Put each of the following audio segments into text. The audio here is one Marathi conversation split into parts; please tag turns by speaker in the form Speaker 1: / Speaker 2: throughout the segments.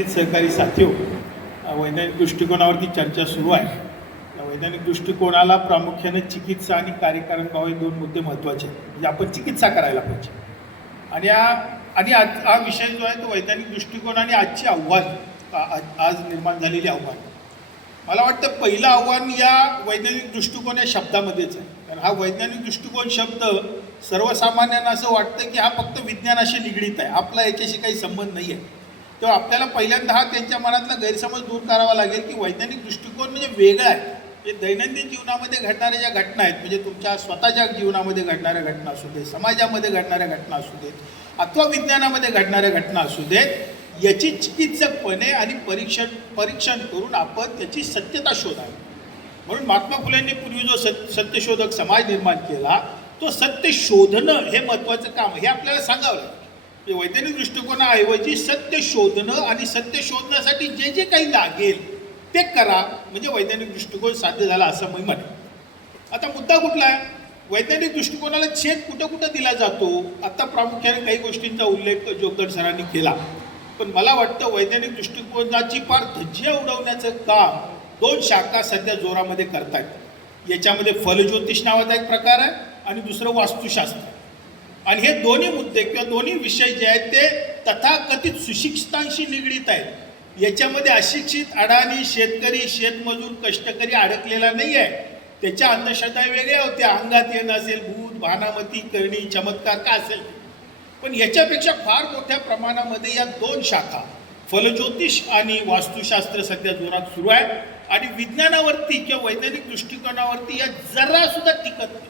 Speaker 1: संबंधित सहकारी साथी वैज्ञानिक दृष्टिकोनावरती चर्चा सुरू आहे. या वैज्ञानिक दृष्टिकोनाला प्रामुख्याने चिकित्सा आणि कार्यकारण भाव हे दोन मुद्दे महत्त्वाचे आहेत. म्हणजे आपण चिकित्सा करायला पाहिजे. आणि या आणि आज हा विषय जो आहे तो वैज्ञानिक दृष्टिकोन आणि आजची आव्हान आज निर्माण झालेली आव्हान. मला वाटतं पहिलं आव्हान या वैज्ञानिक दृष्टिकोन या शब्दामध्येच आहे. कारण हा वैज्ञानिक दृष्टिकोन शब्द सर्वसामान्यांना असं वाटतं की हा फक्त विज्ञानाशी निगडीत आहे. आपला याच्याशी काही संबंध नाही आहे तेव्हा आपल्याला पहिल्यांदा हा त्यांच्या मनातला गैरसमज दूर करावा लागेल की वैज्ञानिक दृष्टिकोन म्हणजे वेगळा आहे. हे दैनंदिन जीवनामध्ये घडणाऱ्या ज्या घटना आहेत म्हणजे तुमच्या स्वतःच्या जीवनामध्ये घडणाऱ्या घटना असू देत समाजामध्ये घडणाऱ्या घटना असू देत अथवा विज्ञानामध्ये घडणाऱ्या घटना असू देत याची चिकित्सकपणे आणि परीक्षण परीक्षण करून आपण त्याची सत्यता शोधावी. म्हणून महात्मा फुलेंनी पूर्वी जो सत सत्यशोधक समाज निर्माण केला तो सत्य शोधणं हे महत्त्वाचं काम हे आपल्याला सांगावं लागतं ते वैज्ञानिक दृष्टिकोनाऐवजी सत्य शोधणं आणि सत्य शोधण्यासाठी जे जे काही लागेल ते करा म्हणजे वैज्ञानिक दृष्टिकोन साध्य झाला असं मी म्हणेन. आता मुद्दा कुठला आहे? वैज्ञानिक दृष्टिकोनाला छेद कुठं कुठं दिला जातो? आता प्रामुख्याने काही गोष्टींचा उल्लेख जोगदर सरांनी केला. पण मला वाटतं वैज्ञानिक दृष्टिकोनाची फार धज्जिया उडवण्याचं काम दोन शाखा सध्या जोरामध्ये करतायत. याच्यामध्ये फलज्योतिष नावाचा एक प्रकार आहे आणि दुसरं वास्तुशास्त्र. आणि हे दोन्ही मुद्दे किंवा दोन्ही विषय जे आहेत ते तथाकथित सुशिक्षितांशी निगडीत आहेत. याच्यामध्ये अशिक्षित अडाणी शेतकरी शेतमजूर कष्टकरी अडकलेला नाही आहे त्याच्या अंधश्रद्धा वेगळ्या होत्या. अंगात येणं असेल भूत भानामती करणी चमत्कार का असेल? पण याच्यापेक्षा फार मोठ्या प्रमाणामध्ये या दोन शाखा फलज्योतिष आणि वास्तुशास्त्र सध्या जोरात सुरू आहे आणि विज्ञानावरती किंवा वैज्ञानिक दृष्टिकोनावरती या जरासुद्धा टिकत नाही.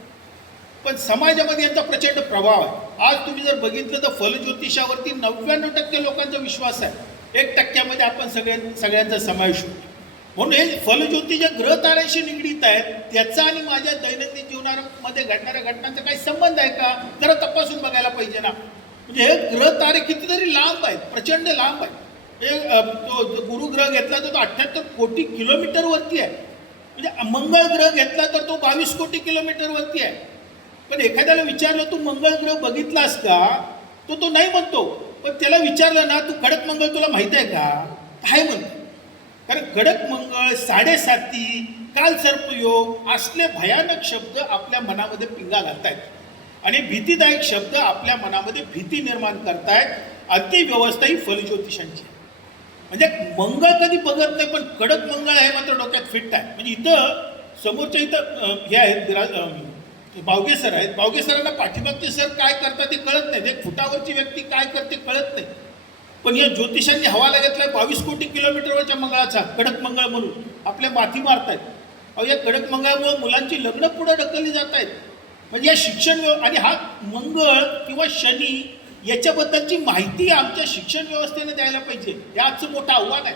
Speaker 1: पण समाजामध्ये याचा प्रचंड प्रभाव आहे. आज तुम्ही जर बघितलं तर फलज्योतिषावरती नव्याण्णव टक्के लोकांचा विश्वास आहे. एक टक्क्यामध्ये आपण सगळ्यां सगळ्यांचा समावेश होतो. म्हणून हे फलज्योती ज्या ग्रह ताऱ्यांशी निगडीत आहेत त्याचा आणि माझ्या दैनंदिन जीवनामध्ये घडणाऱ्या घटनांचा काही संबंध आहे का? जरा तपासून बघायला पाहिजे ना. म्हणजे हे ग्रह तारे कितीतरी लांब आहेत प्रचंड लांब आहेत. हे तो गुरुग्रह घेतला तर तो अठ्ठ्याहत्तर कोटी किलोमीटरवरती आहे. म्हणजे मंगळ ग्रह घेतला तर तो बावीस कोटी किलोमीटरवरती आहे. पण एखाद्याला विचारलं तू मंगळ ग्रह बघितलास का? तो तो नाही म्हणतो. पण त्याला विचारलं ना तू कडक मंगळ तुला माहीत आहे का? काय म्हणतो. कारण कडक मंगळ साडेसाती काल सर्पयोग असले भयानक शब्द आपल्या मनामध्ये पिंगा घालतायत. आणि भीतीदायक शब्द आपल्या मनामध्ये भीती निर्माण करतायत. अति व्यवस्था ही फलज्योतिषांची म्हणजे मंगळ कधी बघत नाही पण कडक मंगळ आहे मात्र डोक्यात फिट आहे. म्हणजे इथं समोरच्या इथं हे आहेत बावगे सर आहेत. बावगे सरांना पाठीमागचे सर काय करतात ते कळत नाही. एक फुटावरची व्यक्ती काय करते कळत नाही. पण या ज्योतिषांनी हवाला घेतलाय बावीस कोटी किलोमीटरवरच्या मंगळाचा कडक मंगळ म्हणून. आपल्या माथी मारतायत. अहो या कडक मंगळामुळे मुलांची लग्न पुढे ढकलली जात आहेत म्हणजे या शिक्षण व्यव आणि हा मंगळ किंवा शनी याच्याबद्दलची माहिती आमच्या शिक्षण व्यवस्थेने द्यायला पाहिजे. हे आजचं मोठं आव्हान आहे.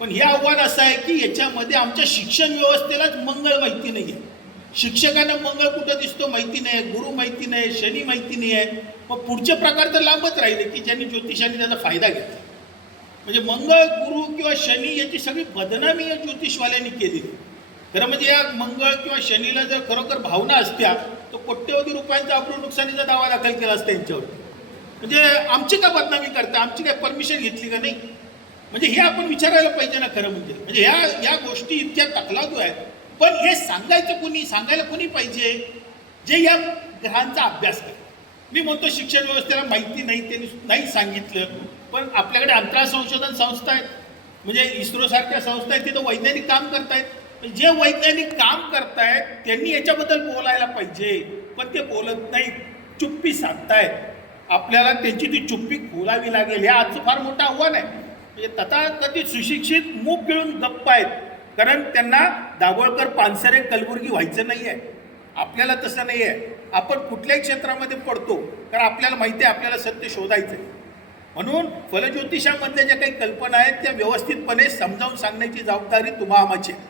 Speaker 1: पण हे आव्हान असं आहे की याच्यामध्ये आमच्या शिक्षण व्यवस्थेलाच मंगळ माहिती नाही आहे शिक्षकांना मंगळ कुठं दिसतो माहिती नाही गुरु माहिती नाही शनी माहिती नाही आहे. मग पुढचे प्रकार तर लांबच राहिले की ज्यांनी ज्योतिषाने त्याचा फायदा घेतला. म्हणजे मंगळ गुरु किंवा शनी याची सगळी बदनामी या ज्योतिषवाल्यांनी केली. खरं म्हणजे या मंगळ किंवा शनीला जर खरोखर भावना असत्या तर कोट्यवधी रुपयांचा अब्रू नुकसानीचा दावा दाखल केला असता यांच्यावर. म्हणजे आमची का बदनामी करता? आमची काय परमिशन घेतली का नाही? म्हणजे हे आपण विचारायला पाहिजे ना खरं म्हणजे. म्हणजे ह्या या गोष्टी इतक्या तकलादू आहेत. पण हे सांगायचं कोणी सांगायला कोणी पाहिजे? जे या ग्रहांचा अभ्यास करतात. मी म्हणतो शिक्षण व्यवस्थेला माहिती नाही त्यांनी नाही सांगितलं. पण आपल्याकडे अंतराळ संशोधन संस्था आहेत. म्हणजे इस्रोसारख्या संस्था आहेत तिथं वैज्ञानिक काम करतायत. जे वैज्ञानिक काम करतायत त्यांनी याच्याबद्दल बोलायला पाहिजे. पण ते बोलत नाहीत. चुप्पी साधतायत आपल्याला त्यांची ती चुप्पी खोलावी लागेल. हे आजचं फार मोठं आव्हान आहे. म्हणजे तथाकथित सुशिक्षित मूग गिळून गप्प आहेत. कारण त्यांना दाभोळकर पानसरे कलबुर्गी व्हायचं नाही आहे आपल्याला तसं नाही आहे आपण कुठल्याही क्षेत्रामध्ये पडतो कारण आपल्याला माहिती आहे आपल्याला सत्य शोधायचं आहे म्हणून फलज्योतिषामधल्या ज्या काही कल्पना आहेत त्या व्यवस्थितपणे समजावून सांगण्याची जबाबदारी तुम्हा आमाची आहे.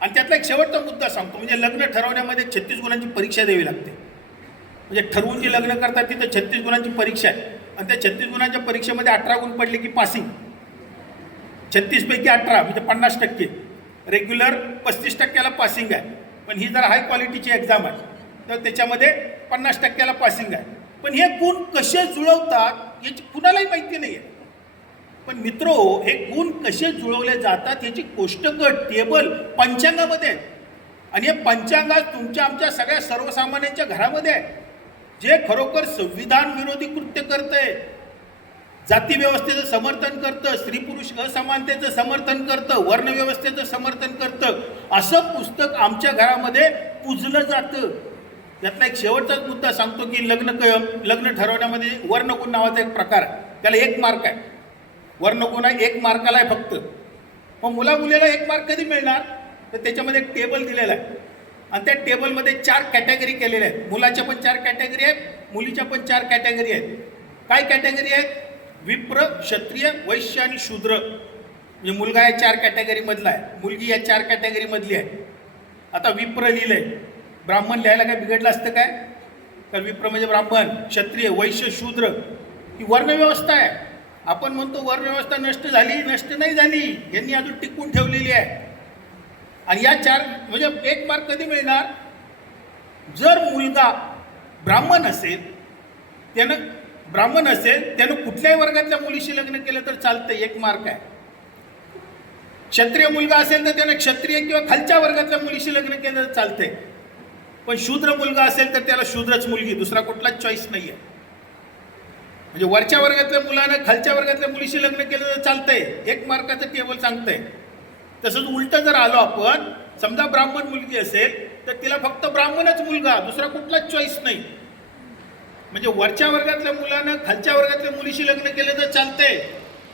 Speaker 1: आणि त्यातला एक शेवटचा मुद्दा सांगतो म्हणजे लग्न ठरवण्यामध्ये छत्तीस गुणांची परीक्षा द्यावी लागते. म्हणजे ठरवून जी लग्न करतात तिथं छत्तीस गुणांची परीक्षा आहे. आणि त्या छत्तीस गुणांच्या परीक्षेमध्ये अठरा गुण पडले की पासिंग. छत्तीसपैकी अठरा म्हणजे पन्नास टक्के. रेग्युलर पस्तीस टक्क्याला पासिंग आहे. पण ही जर हाय क्वालिटीची एक्झाम आहे तर त्याच्यामध्ये पन्नास टक्क्याला पासिंग आहे. पण हे गुण कसे जुळवतात याची कुणालाही माहिती नाही आहे पण मित्रो हे गुण कसे जुळवले जातात याची कोष्टकट टेबल पंचांगामध्ये आहे आणि हे पंचांगात तुमच्या आमच्या सगळ्या सर्वसामान्यांच्या घरामध्ये आहे जे खरोखर संविधान विरोधी कृत्य करत आहे जातीव्यवस्थेचं समर्थन करतं स्त्री पुरुष असमानतेचं समर्थन करतं वर्णव्यवस्थेचं समर्थन करतं असं पुस्तक आमच्या घरामध्ये पुजलं जातं. त्यातला एक शेवटचाच मुद्दा सांगतो की लग्न क लग्न ठरवण्यामध्ये वर्णगुण नावाचा एक प्रकार आहे. त्याला एक मार्क आहे. वर्णगुण आहे एक मार्काला आहे फक्त. मग मुला मुलीला एक मार्क कधी मिळणार? तर त्याच्यामध्ये एक टेबल दिलेला आहे. आणि त्या टेबलमध्ये चार कॅटेगरी केलेल्या आहेत. मुलाच्या पण चार कॅटेगरी आहेत मुलीच्या पण चार कॅटेगरी आहेत. काय कॅटेगरी आहेत? विप्र क्षत्रिय वैश्य आणि शूद्र. म्हणजे मुलगा या चार कॅटेगरीमधला आहे. मुलगी या चार कॅटेगरीमधली आहे. आता विप्र लिहिलंय. ब्राह्मण लिहायला काय बिघडलं असतं काय? तर विप्र म्हणजे ब्राह्मण क्षत्रिय वैश्य शूद्र. ही वर्णव्यवस्था आहे. आपण म्हणतो वर्णव्यवस्था नष्ट झाली नष्ट नाही झाली. यांनी अजून टिकून ठेवलेली आहे. आणि या चार म्हणजे एक मार्क कधी मिळणार? जर मुलगा ब्राह्मण असेल त्यानं ब्राह्मण असेल त्यानं कुठल्याही वर्गातल्या मुलीशी लग्न केलं तर चालतं एक मार्क आहे. क्षत्रिय मुलगा असेल तर त्यानं क्षत्रिय किंवा खालच्या वर्गातल्या मुलीशी लग्न केलं तर चालतंय. पण शूद्र मुलगा असेल तर त्याला शूद्रच मुलगी दुसरा कुठलाच चॉईस नाही आहे म्हणजे वरच्या वर्गातल्या मुलानं खालच्या वर्गातल्या मुलीशी लग्न केलं तर चालतंय एक मार्काचं टेबल सांगतंय. तसंच उलटं जर आलो आपण समजा ब्राह्मण मुलगी असेल तर तिला फक्त ब्राह्मणच मुलगा दुसरा कुठलाच चॉईस नाही. म्हणजे वरच्या वर्गातल्या मुलानं खालच्या वर्गातल्या मुलीशी लग्न केलं तर चालतंय.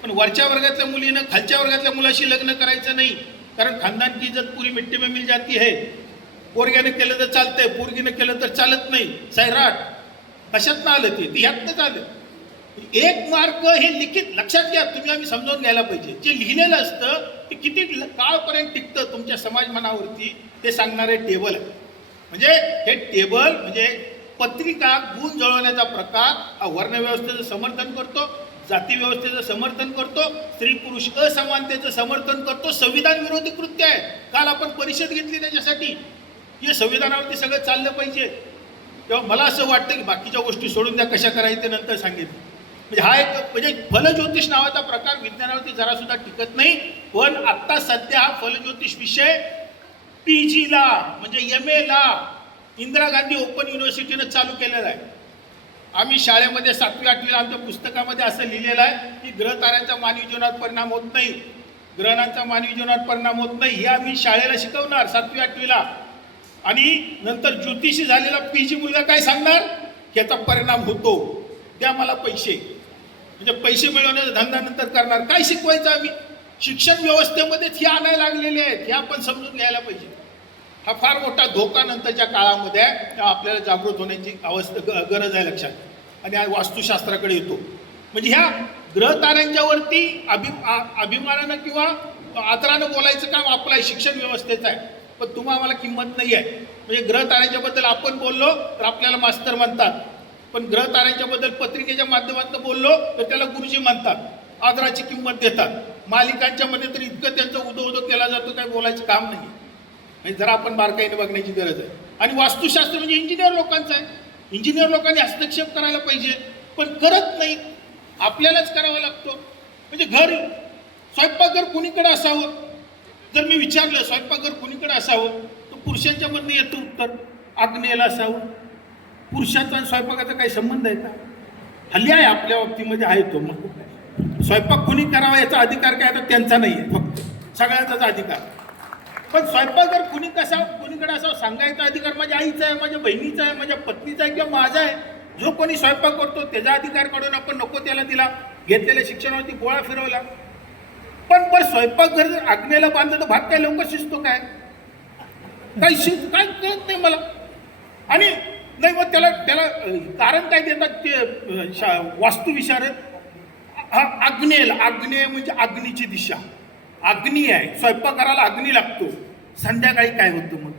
Speaker 1: पण वरच्या वर्गातल्या मुलीनं खालच्या वर्गातल्या मुलाशी लग्न करायचं नाही. कारण खानदान की इज्जत पुरी मिट्टी में मिल जाती है. पोरग्यानं केलं तर चालतंय पोरगीनं केलं तर चालत नाही. सैराट कशात आलं ते? ह्यातनंच आलं. एक मार्क हे लिखित लक्षात घ्या. तुम्ही आम्ही समजावून घ्यायला पाहिजे. जे लिहिलेलं असतं ते किती काळपर्यंत टिकतं तुमच्या समाज मनावरती ते सांगणारे टेबल आहे. म्हणजे हे टेबल म्हणजे पत्रिका गुण जळवण्याचा प्रकार हा वर्णव्यवस्थेचं समर्थन करतो जाती व्यवस्थेचं समर्थन करतो स्त्री पुरुष असमानतेचं समर्थन करतो संविधान विरोधी कृत्य आहे. काल आपण परिषद घेतली त्याच्यासाठी. हे संविधानावरती सगळं चाललं पाहिजे. तेव्हा मला असं वाटतं की बाकीच्या गोष्टी सोडून द्या कशा करायचे ते नंतर सांगितलं. म्हणजे हा एक म्हणजे फलज्योतिष नावाचा प्रकार विज्ञानावरती जरासुद्धा टिकत नाही पण आत्ता सध्या हा फलज्योतिष विषय पी जीला म्हणजे एम एला इंदिरा गांधी ओपन युनिव्हर्सिटीनं चालू केलेलं आहे. आम्ही शाळेमध्ये सातवी आठवीला आमच्या पुस्तकामध्ये असं लिहिलेलं आहे की ग्रह ताऱ्यांचा मानवी जीवनात परिणाम होत नाही. ग्रहणांचा मानवी जीवनात परिणाम होत नाही हे आम्ही शाळेला शिकवणार सातवी आठवीला. आणि नंतर ज्योतिषी झालेला पी जी मुलगा काय सांगणार? ह्याचा याचा परिणाम होतो. द्या मला पैसे. म्हणजे पैसे मिळवण्याचा धंदा नंतर करणार. काय शिकवायचं आम्ही? शिक्षण व्यवस्थेमध्येच हे आणायला लागलेले आहेत. हे आपण समजून घ्यायला पाहिजे. हा फार मोठा धोका नंतरच्या काळामध्ये आहे आपल्याला जागृत होण्याची अवस्था ग- गरज आहे लक्षात. आणि वास्तुशास्त्राकडे येतो. म्हणजे ह्या ग्रह ताऱ्यांच्यावरती अभि आ- अभिमानानं किंवा आदरानं बोलायचं काम आपलं आहे शिक्षण व्यवस्थेचं आहे. पण तुम्हा आम्हाला किंमत नाही आहे. म्हणजे ग्रह ताऱ्यांच्याबद्दल आपण बोललो तर आपल्याला मास्तर म्हणतात. पण ग्रह ताऱ्यांच्याबद्दल पत्रिकेच्या माध्यमातून बोललो तर त्याला गुरुजी म्हणतात. आदराची किंमत देतात. मालिकांच्या मध्ये तर इतकं त्यांचं उदो उदो केला जातो काही बोलायचं काम नाही. म्हणजे जरा आपण बारकाईने बघण्याची गरज आहे. आणि वास्तुशास्त्र म्हणजे इंजिनियर लोकांचं आहे. इंजिनियर लोकांनी हस्तक्षेप करायला पाहिजे. पण करत नाही. आपल्यालाच करावा लागतो. म्हणजे घर स्वयंपाकघर कुणीकडे असावं? जर मी विचारलं स्वयंपाकघर कुणीकडे असावं? तर पुरुषांच्या मधनं येतं उत्तर आग्नेयला असावं. पुरुषाचा आणि स्वयंपाकाचा काही संबंध आहे का? हल्ली आहे आपल्या बाबतीमध्ये आहे तो मग स्वयंपाक कुणी करावा याचा अधिकार काय? आता त्यांचा नाही आहे फक्त. सगळ्यांचाच अधिकार. पण स्वयंपाक जर कुणी कसा कुणीकडे असा सांगायचा अधिकार माझ्या आईचा आहे माझ्या बहिणीचा आहे माझ्या पत्नीचा आहे किंवा माझा आहे जो कोणी स्वयंपाक करतो त्याचा अधिकार काढून आपण नको त्याला दिला. घेतलेल्या शिक्षणावरती गोळा फिरवला. पण पण स्वयंपाकघर जर आग्नेला बांधलं तर भात काय लवकर शिजतो काय? काही शिज काय कळत नाही मला. आणि नाही मग त्याला त्याला कारण काय देतात ते शा- वास्तुविशारद? हा आग्नेल आग्नेय म्हणजे अग्नीची दिशा. अग्नी आहे. स्वयंपाकघराला अग्नी लागतो. संध्याकाळी काय होतं मग?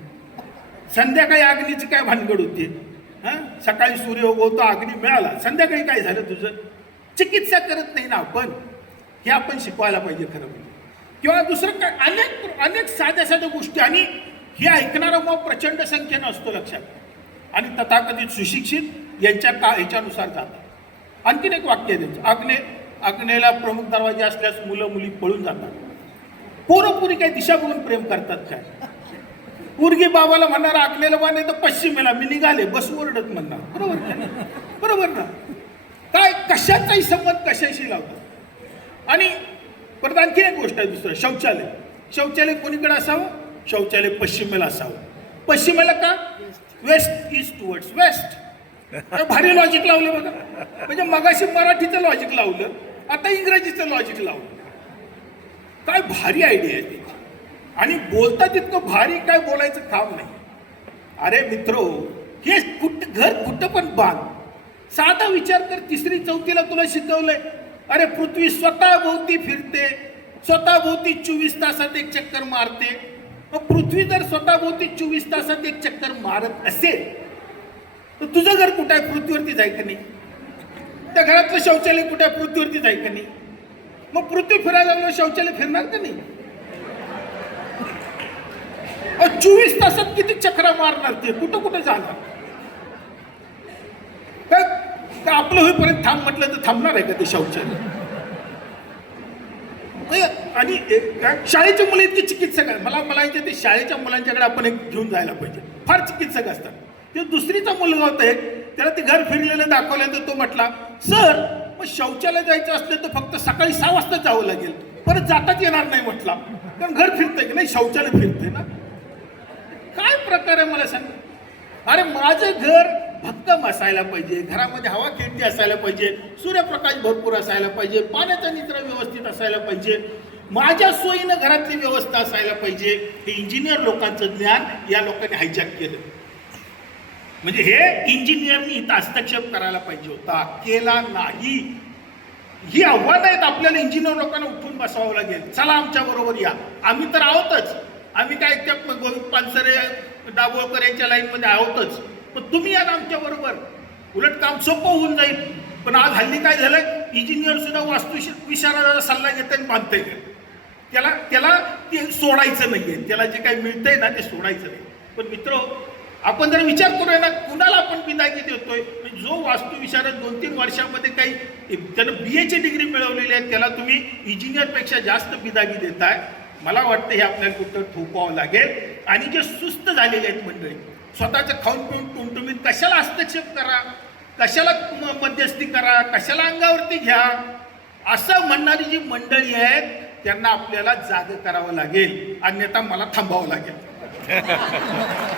Speaker 1: संध्याकाळी अग्नीची काय भानगड होते? हां? सकाळी सूर्य उगवतो अग्नी मिळाला. संध्याकाळी काय झालं तुझं? चिकित्सा करत नाही ना आपण. हे आपण शिकवायला पाहिजे खरं म्हणजे. किंवा दुसरं काय? अनेक अनेक साध्या साध्या गोष्टी. आणि हे ऐकणारा मग प्रचंड संख्येनं असतो लक्षात. आणि तथाकथित सुशिक्षित यांच्या का ह्याच्यानुसार जातात. आणखीन एक वाक्य आहे त्यांचं. आग्ने अग्नेला प्रमुख दरवाजे असल्यास मुलं मुली पळून जातात. पोरंपुरी काही दिशा बघून प्रेम करतात काय? पोरगी बाबाला म्हणणार आखलेलं वा नाही तर पश्चिमेला मी निघाले बस ओरडत म्हणणार. बरोबर काय बरोबर ना? काय कशाचाही संबंध कशाशी लावतो? आणि परत आणखी एक गोष्ट आहे दुसरं शौचालय. शौचालय कोणीकडे असावं? शौचालय पश्चिमेला असावं. पश्चिमेला का? West is towards west. भारी लॉजिक लावलं बघा. म्हणजे मगाशी मराठीचं लॉजिक लावलं आता इंग्रजीचं लॉजिक लावलं. काय भारी आयडिया आहे त्याची आणि बोलता तितकं भारी काय बोलायचं काम नाही. अरे मित्रो हे कुठं घर कुठं पण बांध. साधा विचार कर तिसरी चौथीला तुला शिकवलंय. अरे पृथ्वी स्वतः भोवती फिरते. स्वतः भोवती चोवीस तासात एक चक्कर मारते. मग पृथ्वी जर स्वतः भोवती चोवीस तासात एक चक्कर मारत असेल तर तुझं घर कुठं आहे? पृथ्वीवरती जाय का नाही. त्या घरातलं शौचालय कुठं आहे? पृथ्वीवरती जाय का नाही. मग पृथ्वी फिरायला लागलो शौचालय फिरणार का नाही? चोवीस तासात किती चक्रा मारणार ते? कुठं कुठं जाणार? काय आपलं होईपर्यंत थांब म्हटलं तर थांबणार आहे का ते शौचालय? आणि शाळेच्या काय, शाळेची मुलं इतकी चिकित्सक आहेत. मला मला इथे ते शाळेच्या मुलांच्याकडे आपण एक घेऊन जायला पाहिजे. फार चिकित्सक असतात. ते दुसरीचा मुलगा होता एक त्याला ते घर फिरलेलं दाखवल्यानंतर तो म्हटला सर मग शौचालय जायचं असलं तर फक्त सकाळी सहा वाजता जावं लागेल. परत जाताच येणार नाही म्हटला. कारण घर फिरतंय की नाही? शौचालय फिरतंय ना. काय प्रकार आहे मला सांग. अरे माझं घर भक्कम असायला पाहिजे. घरामध्ये हवा खेळती असायला पाहिजे. सूर्यप्रकाश भरपूर असायला पाहिजे. पाण्याचा निचरा व्यवस्थित असायला पाहिजे. माझ्या सोयीनं घरातली व्यवस्था असायला पाहिजे. हे इंजिनियर लोकांचं ज्ञान या लोकांनी हायजॅक केलं. म्हणजे हे इंजिनियरनी इथं हस्तक्षेप करायला पाहिजे होता केला नाही. ही आव्हानं आहेत आपल्याला इंजिनियर लोकांना उठून बसावं लागेल. चला आमच्या बरोबर या. आम्ही तर आहोतच. आम्ही काय त्या गोविंद पानसरे दाभोळकर यांच्या लाईनमध्ये आहोतच. पण तुम्ही या ना आमच्या बरोबर. उलट काम सोपं होऊन जाईल. पण आज हल्ली काय झालं इंजिनियर सुद्धा वास्तु विशारदाचा सल्ला घेते आणि बांधते. त्याला त्याला ते सोडायचं नाही आहे त्याला जे काही मिळतंय ना ते सोडायचं नाही. पण मित्र आपण जर विचार करूया ना कुणाला आपण बिदागी देतोय? म्हणजे जो वास्तुविशारद दोन तीन वर्षामध्ये काही त्यानं बी एची डिग्री मिळवलेली आहे त्याला तुम्ही इंजिनियरपेक्षा जास्त बिदागी देताय. मला वाटतं हे आपल्याला कुठं ठोकवावं लागेल. आणि जे सुस्त झालेले आहेत मंडळी स्वतःचं खाऊन पिऊन टुमटुमीत कशाला हस्तक्षेप करा? कशाला म- मध्यस्थी करा? कशाला अंगावरती घ्या? असं म्हणणारी जी मंडळी आहेत त्यांना आपल्याला जाग करावं लागेल. अन्यथा मला थांबावं लागेल.